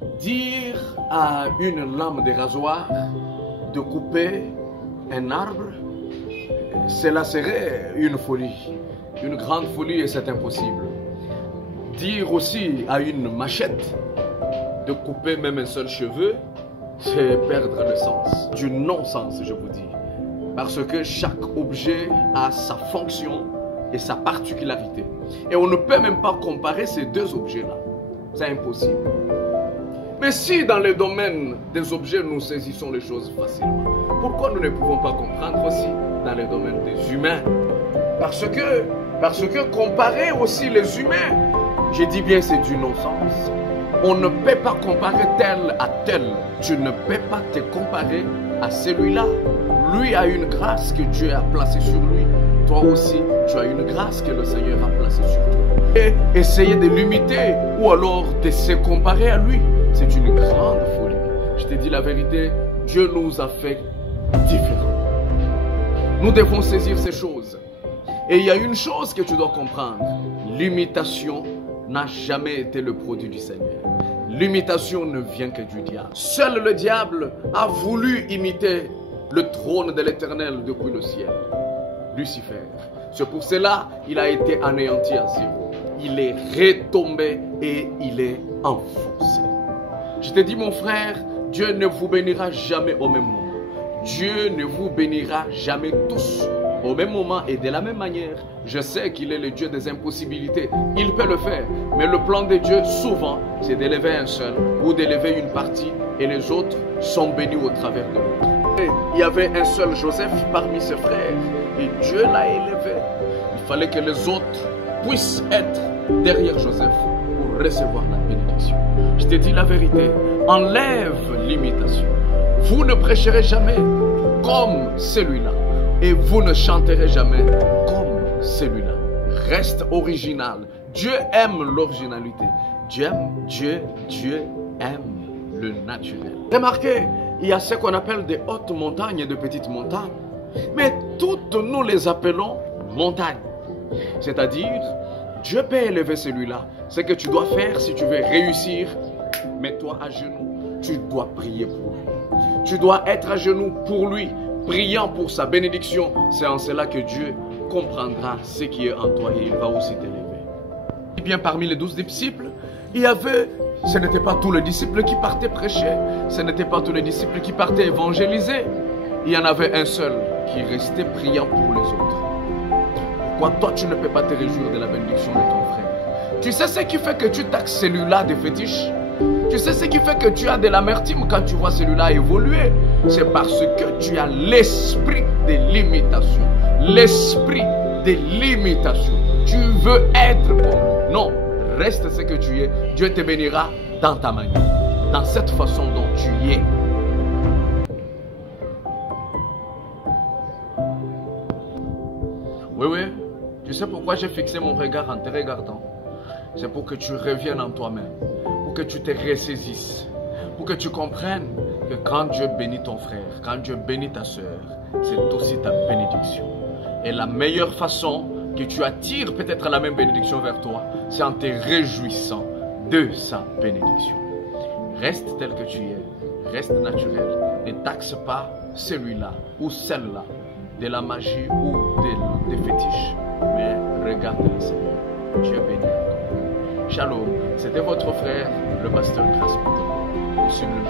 Dire à une lame de rasoir de couper un arbre, cela serait une folie, une grande folie, et c'est impossible. Dire aussi à une machette de couper même un seul cheveu, c'est perdre le sens, du non-sens, je vous dis. Parce que chaque objet a sa fonction et sa particularité. Et on ne peut même pas comparer ces deux objets-là. C'est impossible. Mais si dans le domaine des objets nous saisissons les choses facilement, pourquoi nous ne pouvons pas comprendre aussi dans le domaine des humains? Parce que comparer aussi les humains, je dis bien c'est du non-sens. On ne peut pas comparer tel à tel. Tu ne peux pas te comparer à celui-là. Lui a une grâce que Dieu a placée sur lui. Toi aussi, tu as une grâce que le Seigneur a placée sur toi. Et essayer de l'imiter ou alors de se comparer à lui, c'est une grande folie. Je te dis la vérité, Dieu nous a fait différents. Nous devons saisir ces choses. Et il y a une chose que tu dois comprendre. L'imitation n'a jamais été le produit du Seigneur. L'imitation ne vient que du diable. Seul le diable a voulu imiter le trône de l'Éternel depuis le ciel. Lucifer. C'est pour cela qu'il a été anéanti à zéro. Il est retombé et il est enfoncé. Je te dis mon frère, Dieu ne vous bénira jamais au même moment. Dieu ne vous bénira jamais tous au même moment et de la même manière. Je sais qu'il est le Dieu des impossibilités. Il peut le faire. Mais le plan de Dieu, souvent, c'est d'élever un seul ou d'élever une partie et les autres sont bénis au travers de l'autre. Il y avait un seul Joseph parmi ses frères et Dieu l'a élevé. Il fallait que les autres puissent être derrière Joseph pour recevoir la bénédiction. Je te dis la vérité, enlève l'imitation. Vous ne prêcherez jamais comme celui-là et vous ne chanterez jamais comme celui-là. Reste original. Dieu aime l'originalité. Dieu aime le naturel. Remarquez, il y a ce qu'on appelle des hautes montagnes et de petites montagnes. Mais toutes nous les appelons montagnes. C'est-à-dire, Dieu peut élever celui-là. Ce que tu dois faire si tu veux réussir, mets-toi à genoux. Tu dois prier pour lui. Tu dois être à genoux pour lui, priant pour sa bénédiction. C'est en cela que Dieu comprendra ce qui est en toi et il va aussi t'élever. Et bien parmi les 12 disciples, il y avait, ce n'était pas tous les disciples qui partaient prêcher, ce n'était pas tous les disciples qui partaient évangéliser. Il y en avait un seul qui restait priant pour les autres. Pourquoi toi tu ne peux pas te réjouir de la bénédiction de ton frère? Tu sais ce qui fait que tu taxes celui-là de fétiche? Tu sais ce qui fait que tu as de l'amertume quand tu vois celui-là évoluer? C'est parce que tu as l'esprit de l'imitation. L'esprit de l'imitation. Tu veux être comme lui. Non, reste ce que tu es. Dieu te bénira dans ta manière, dans cette façon dont tu es. Oui, tu sais pourquoi j'ai fixé mon regard en te regardant? C'est pour que tu reviennes en toi-même, pour que tu te ressaisisses, pour que tu comprennes que quand Dieu bénit ton frère, quand Dieu bénit ta soeur, c'est aussi ta bénédiction. Et la meilleure façon que tu attires peut-être la même bénédiction vers toi, c'est en te réjouissant de sa bénédiction. Reste tel que tu es, reste naturel, ne taxe pas celui-là ou celle-là de la magie ou des fétiches, mais regarde le Seigneur. Dieu bénit à toi. Shalom, c'était votre frère, le pasteur Grace Pouton, au sublime.